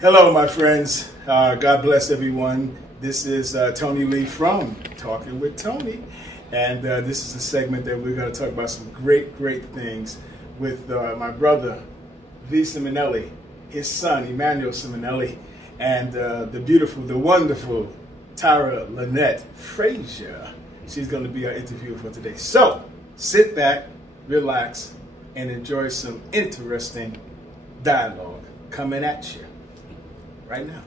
Hello, my friends. God bless everyone. This is Toney Lee from Talking with Toney, and this is a segment that we're going to talk about some great things with my brother, V. Simonelli, his son, Imanuel Simonelli, and the beautiful, the wonderful Tara Lynette Frazier. She's going to be our interviewer for today. So, sit back, relax, and enjoy some interesting dialogue coming at you right now.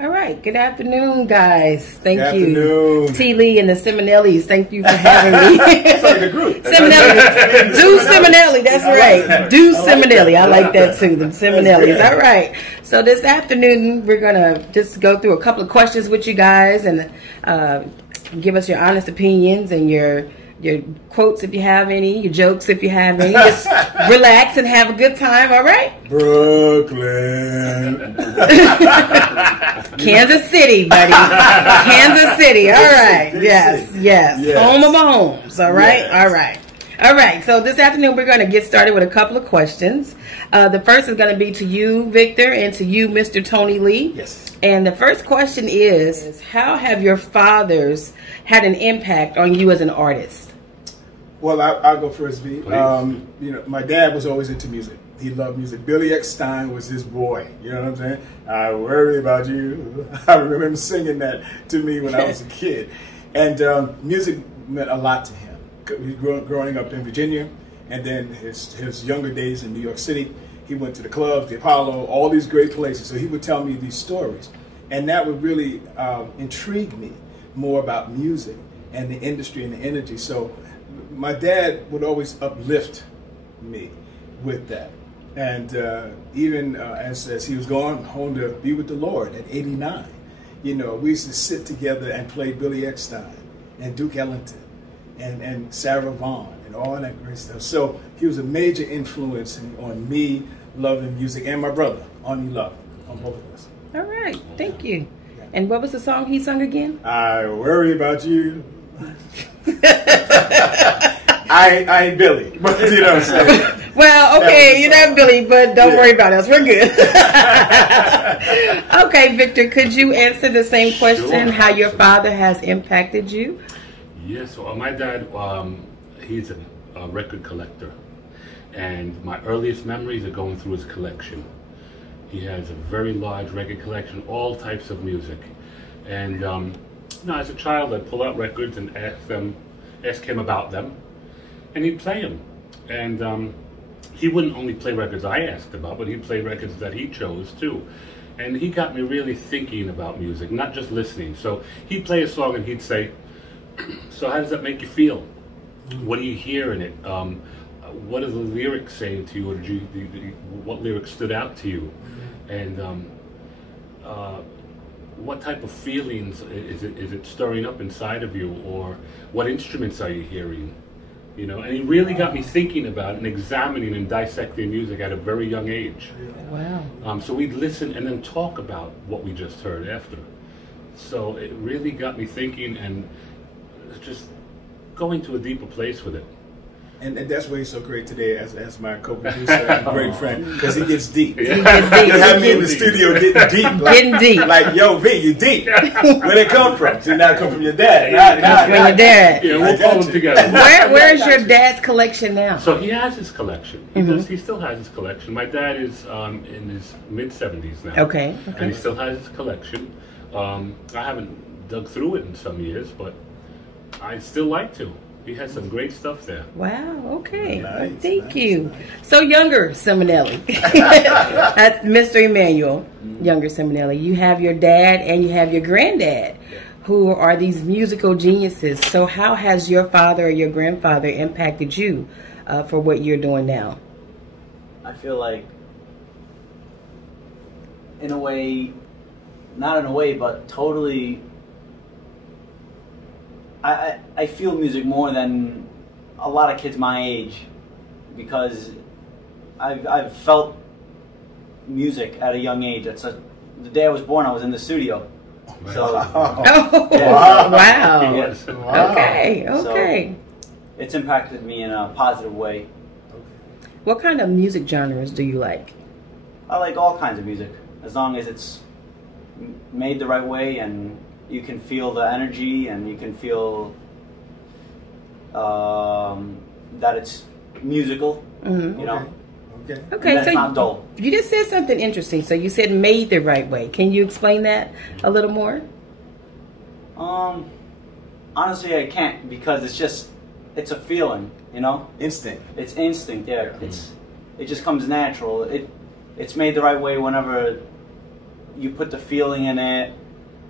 All right. Good afternoon, guys. Thank you. Good afternoon. T. Lee and the Simonellis. Thank you for having me. It's like a group. Simonelli. Do Simonelli. That's right. Do Simonelli. I like that too. The Simonellis. All right. So this afternoon, we're going to just go through a couple of questions with you guys and give us your honest opinions and your quotes if you have any, your jokes if you have any. Just relax and have a good time, all right? Brooklyn. Kansas City, buddy. Kansas City, all right. Yes. Home of my homes, all right? Yes. All right. So this afternoon we're going to get started with a couple of questions. The first is going to be to you, Victor, and to you, Mr. Toney Lee. Yes. And the first question is, how have your fathers had an impact on you as an artist? Well, I'll go first, V. You know, my dad was always into music. He loved music. Billy X. Stein was his boy. You know what I'm saying? I worry about you. I remember him singing that to me when I was a kid. And music meant a lot to him. He growing up in Virginia, and then his younger days in New York City. He went to the clubs, the Apollo, all these great places. So he would tell me these stories. And that would really intrigue me more about music and the industry and the energy. So my dad would always uplift me with that. And even as he was going home to be with the Lord at 89, you know, we used to sit together and play Billy X. Stein and Duke Ellington and Sarah Vaughan and all that great stuff. So he was a major influence on me loving music, and my brother, on love, on both of us. All right, thank you. And what was the song he sung again? I worry about you. I ain't Billy, but you know what I'm saying. Well, okay, you're not Billy, but don't worry about us. We're good. Okay, Victor, could you answer the same question, how your father has impacted you? Yes, well, my dad, he's a record collector. And my earliest memories are going through his collection. He has a very large record collection, all types of music. And you know, as a child, I'd pull out records and ask him about them, and he'd play them. And he wouldn't only play records I asked about, but he'd play records that he chose too. And he got me really thinking about music, not just listening. So he'd play a song and he'd say, so how does that make you feel? What do you hear in it? What are the lyrics saying to you, or what lyrics stood out to you, and what type of feelings is it stirring up inside of you, or what instruments are you hearing? You know, and he really got me thinking about and examining and dissecting music at a very young age. Wow. So we'd listen and then talk about what we just heard after. So it really got me thinking and just going to a deeper place with it. And that's why he's so great today as my co-producer and great friend, because he gets deep. He gets deep. He'll have me in the studio getting deep. Getting deep. Like, yo, V, you deep. Where'd it come from? Did not come from your dad. From your dad. Yeah, we'll pull them together. Where's your dad's collection now? So he has his collection. He still has his collection. My dad is in his mid-70s now. Okay. And he still has his collection. I haven't dug through it in some years, but I still like to. He has some great stuff there. Wow, okay. Nice, Thank you. So younger Simonelli. That's Mr. Imanuel, younger Simonelli. You have your dad and you have your granddad, who are these musical geniuses. So how has your father or your grandfather impacted you for what you're doing now? I feel like, in a way, not in a way, but totally, I feel music more than a lot of kids my age, because I've felt music at a young age. The day I was born, I was in the studio. So, wow. Yes. Wow. Okay. So it's impacted me in a positive way. What kind of music genres do you like? I like all kinds of music. as long as it's made the right way and you can feel the energy and you can feel that it's musical, you know. Okay, that's so not dull. You just said something interesting. So you said made the right way. Can you explain that a little more? Honestly, I can't, because it's a feeling, you know. Instinct. It's instinct. Yeah. It just comes natural. It's made the right way whenever you put the feeling in it,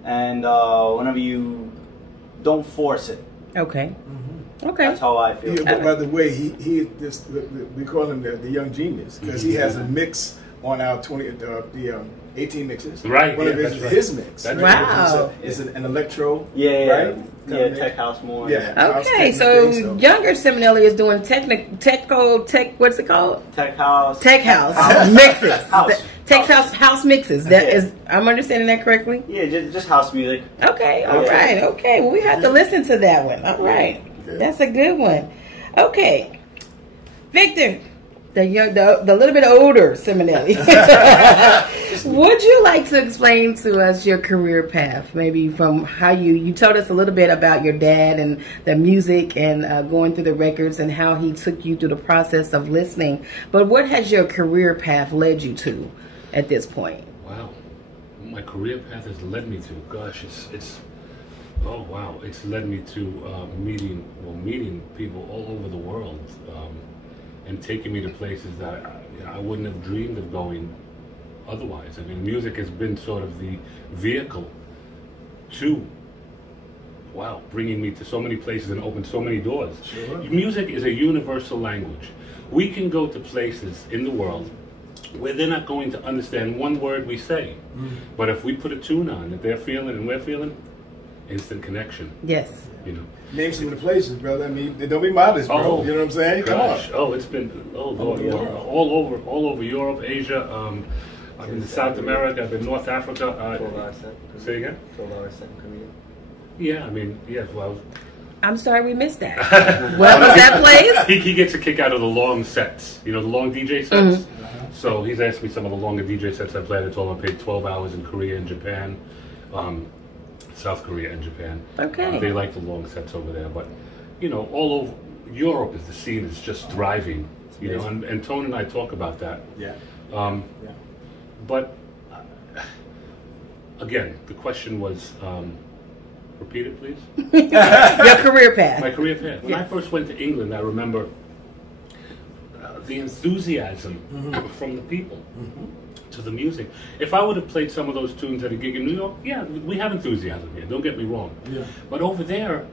and whenever you don't force it. Okay. Okay. That's how I feel. Yeah, by the way, he just, we call him the young genius, because he has a mix on our 18 mixes. Right. One of his mix. Right. Wow. It's an electro. Yeah. Right? Yeah, tech house more. Yeah. Okay, so younger Simonelli is doing what's it called? Tech house. Tech house mixes. House. House mixes. That is, I'm understanding that correctly? Yeah, just house music. Okay, all right. Okay, well, we have to listen to that one. All right. Okay. That's a good one. Okay. Victor, the little bit older Simonelli. Would you like to explain to us your career path? Maybe from how you told us a little bit about your dad and the music and going through the records and how he took you through the process of listening. But what has your career path led you to at this point? Wow. My career path has led me to, gosh, oh wow, it's led me to meeting people all over the world, and taking me to places that I wouldn't have dreamed of going otherwise. I mean, music has been sort of the vehicle to, bringing me to so many places and opened so many doors. Sure. Music is a universal language. We can go to places in the world where they're not going to understand one word we say, but if we put a tune on that they're feeling and we're feeling, instant connection. Yes. You know. Name some of the places, brother. I mean, don't be modest, bro. Oh, you know what I'm saying? Gosh. Come on. Oh, it's been all over Europe, Asia. I've been to South America. I've been North Africa. Say again? 12-hour set in Korea. Yeah, I mean, yes. Well, I'm sorry we missed that. What was that place? He gets a kick out of the long sets. You know, the long DJ sets. So he's asked me some of the longer DJ sets I played. I told him I paid 12 hours in Korea and Japan. South Korea and Japan. Okay. They like the long sets over there, but you know, all over Europe is the scene is just thriving. You know, and Tone and I talk about that. Yeah. But again, the question was, repeat it, please. Your career path. My career path. When I first went to England, I remember the enthusiasm from the people. To the music. If I would have played some of those tunes at a gig in New York, yeah, we have enthusiasm here, don't get me wrong. Yeah. But over there,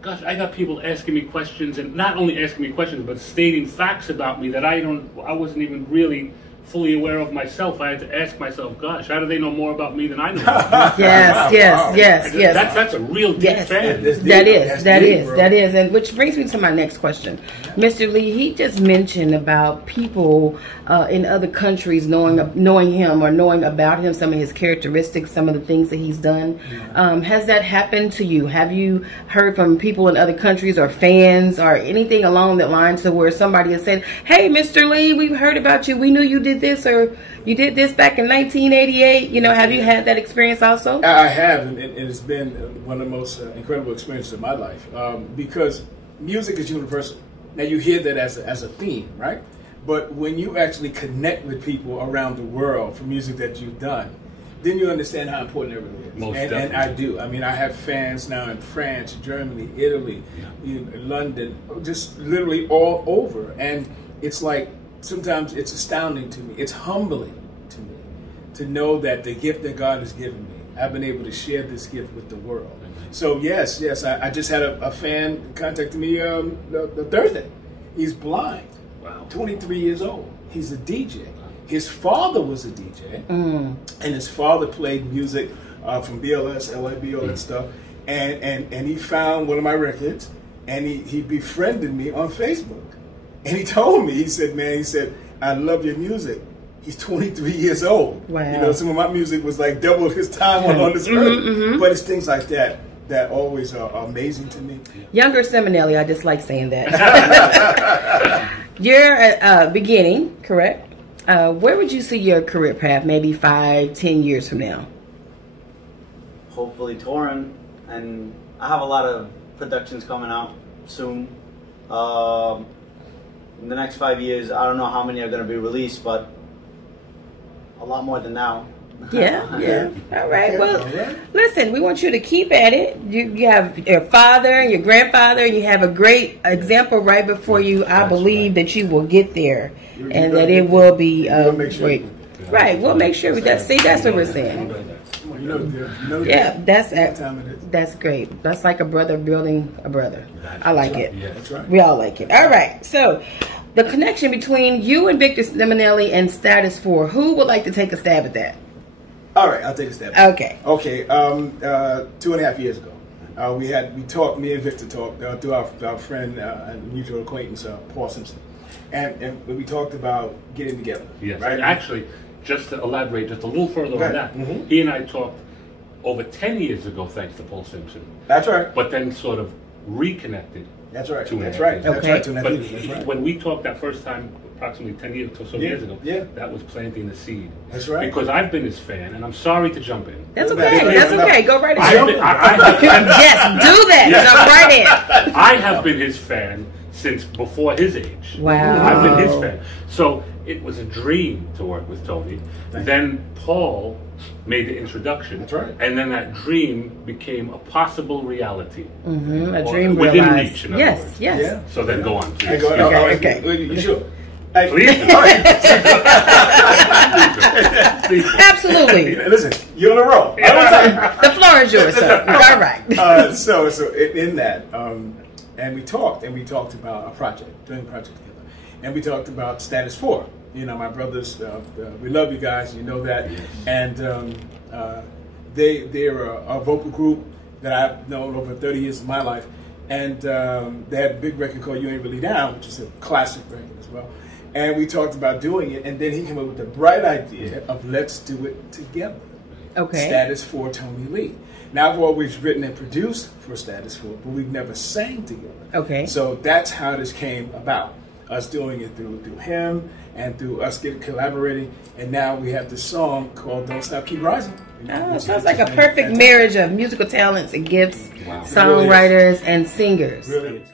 gosh, I got people asking me questions, and not only asking me questions, but stating facts about me that I wasn't even really fully aware of myself. I had to ask myself, gosh, how do they know more about me than I know? Yes. That's a real deep fan. That is. And which brings me to my next question. Mr. Lee, he just mentioned about people in other countries knowing him or knowing about him, some of his characteristics, some of the things that he's done. Has that happened to you? Have you heard from people in other countries or fans or anything along that line to where somebody has said, hey, Mr. Lee, we've heard about you. We knew you did this or you did this back in 1988. You know, have you had that experience also? I have, and it's been one of the most incredible experiences of my life because music is universal. Now you hear that as a theme, right? But when you actually connect with people around the world for music that you've done, then you understand how important it really is. Most and I do. I mean, I have fans now in France, Germany, Italy, London, just literally all over. And it's like, sometimes it's astounding to me. It's humbling to me to know that the gift that God has given me, I've been able to share this gift with the world. So yes, I just had a fan contact me the Thursday. He's blind. Wow. 23 years old. He's a DJ. His father was a DJ, and his father played music from BLS, LIB, all that stuff. And he found one of my records, and he befriended me on Facebook. And he told me, he said, I love your music. He's 23 years old. Wow. You know, some of my music was like double his time on this earth. But it's things like that that always are amazing to me. Younger Simonelli, I just like saying that. You're beginning, correct? Where would you see your career path maybe 5, 10 years from now? Hopefully touring, and I have a lot of productions coming out soon. In the next 5 years, I don't know how many are going to be released, but a lot more than now. Yeah. All right. Well, listen, we want you to keep at it. You have your father and your grandfather, and you have a great example right before you. I believe that you will get there, and that it will be great. Right. We'll make sure we see. That's what we're saying. Yeah, that's great. That's like a brother building a brother. I like it. Yeah, that's right. We all like it. All right. So, the connection between you and Victor Simonelli and Status 4. Who would like to take a stab at that? All right, I'll take a stab. Okay. 2.5 years ago, me and Victor talked through our friend and mutual acquaintance, Paul Simpson, and we talked about getting together. Yes, right? And actually, just to elaborate just a little further on that, he and I talked over 10 years ago, thanks to Paul Simpson. That's right. But then sort of reconnected. That's right. 2.5 That's right. years. That's Okay. right. 2.5 But years. That's right. when we talked that first time, approximately 10 years or so years ago, that was planting the seed. That's right. Because I've been his fan, and I'm sorry to jump in. That's okay. That's okay. Go right ahead. Yes, do that. Jump right in. I have been his fan since before his age. Wow. I've been his fan. So it was a dream to work with Toney. Then Paul made the introduction. That's right. And then that dream became a possible reality. A dream within realized. reach, in other words. Yes. Yeah. So then go on, please. Okay. You sure? Please. Please. Absolutely. Listen, you're on a roll. The floor is yours, sir. All right. So in that, and we talked about a project, doing a project together, and we talked about Status 4. You know, my brothers, we love you guys, you know that, and they're a vocal group that I've known over 30 years of my life, and they had a big record called You Ain't Really Down, which is a classic record as well. And we talked about doing it, and then he came up with the bright idea of let's do it together. Okay. Status 4 Toney Lee. Now I've always written and produced for Status 4, but we've never sang together. Okay. So that's how this came about. Us doing it through him and through us collaborating, and now we have this song called "Don't Stop Keep Rising." Oh, it sounds like a perfect marriage of musical talents and gifts, songwriters and singers. Really is.